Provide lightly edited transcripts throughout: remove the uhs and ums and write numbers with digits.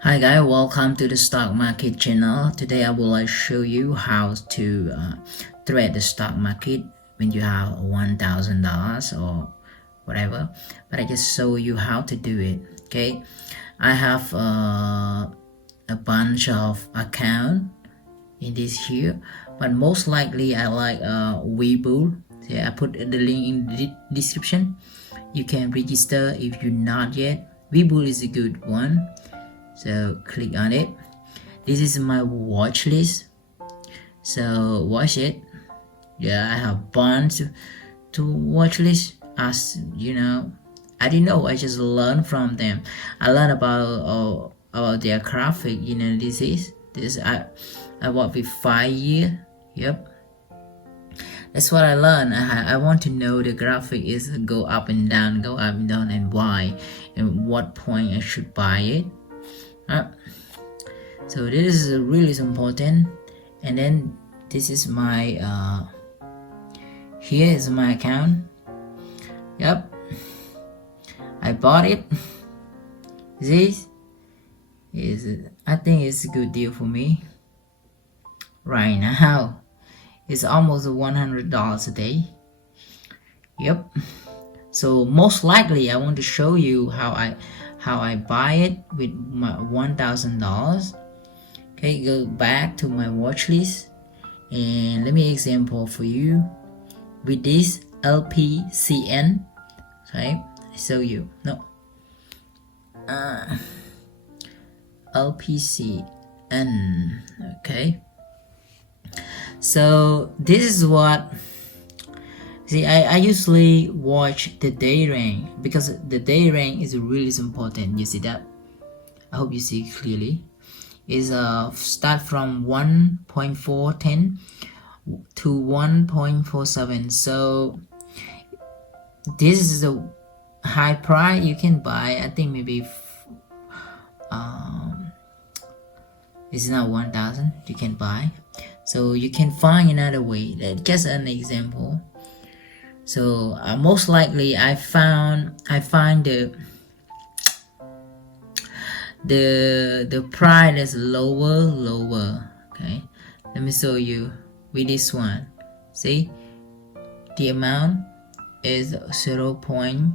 Hi guys, welcome to the stock market channel. Today I will show you how to trade the stock market when you have $1,000 or whatever, but I just show you how to do it. Okay, I have a bunch of account in this here, but most likely I like Webull. So I put the link in the description. You can register if you're not yet. Webull is a good one, so click on it. This is my watch list, so watch it. Yeah, I have bunch to watch list. As you know, I didn't know, I just learned from them. I learned about their graphic. This I worked with 5 years. Yep, that's what I learned. I want to know the graphic is go up and down, and why, and what point I should buy it. So this is really important. And then this is my here is my account. Yep, I bought it. This is, I think it's a good deal for me right now. It's almost $100 a day. Yep. So most likely I want to show you how I buy it with my $1,000. Okay, go back to my watch list and let me example for you with this LPCN. Okay, I show you. No, LPCN. Okay, so this is what. See, I usually watch the day range because the day range is really important. You see that? I hope you see clearly. Is start from 1.410 to 1.47. So this is a high price you can buy. I think maybe this is not 1,000 you can buy. So you can find another way. Just an example. So most likely I find the price is lower. Okay, let me show you with this one. See, the amount is 0 point,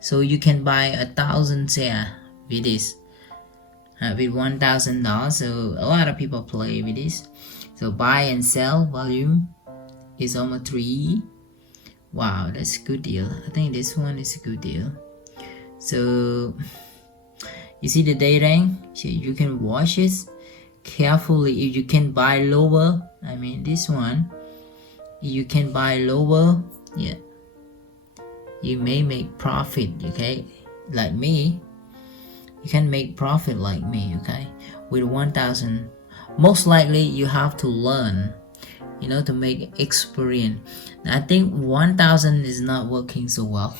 so you can buy 1,000 share with this with $1,000. So a lot of people play with this. So buy and sell volume is almost 3. Wow, that's a good deal. I think this one is a good deal. So you see the day range, so you can watch it carefully. If you can buy lower, I mean this one, you can buy lower, yeah, you may make profit. Okay, like me, you can make profit like me. Okay, with 1,000, most likely you have to learn, to make experience. I think 1,000 is not working so well.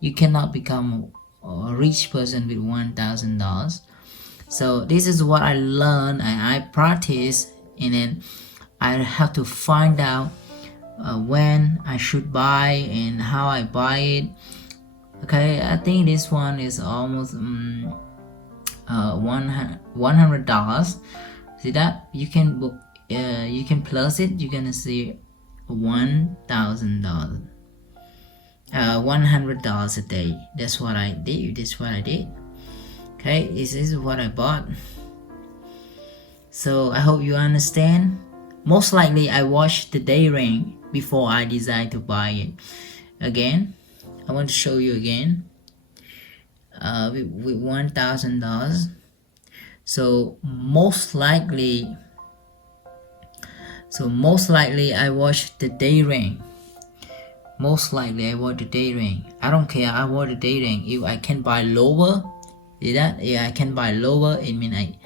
You cannot become a rich person with $1,000. So this is what I learned and I practice, and then I have to find out when I should buy and how I buy it. Okay, I think this one is almost $100. See that? You can book. You can plus it. You're gonna see $1,000. $100 a day. That's what I did. Okay, this is what I bought. So I hope you understand. Most likely I watched the day range before I decide to buy it. Again, I want to show you again with $1,000. So most likely I watch the day range. Most likely I watch the day range. I don't care, I watch the day range. If I can buy lower, see that? If I can buy lower, it means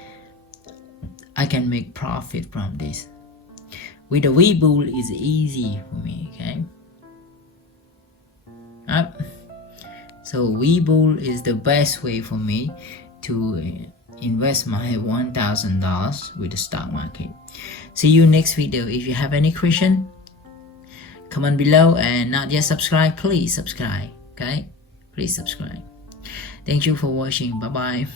I can make profit from this. With the Webull is easy for me. Okay, so Webull is the best way for me to invest my $1,000 with the stock market. See you next video. If you have any question, comment below, and not yet subscribe, please subscribe. Okay, please subscribe. Thank you for watching. Bye bye.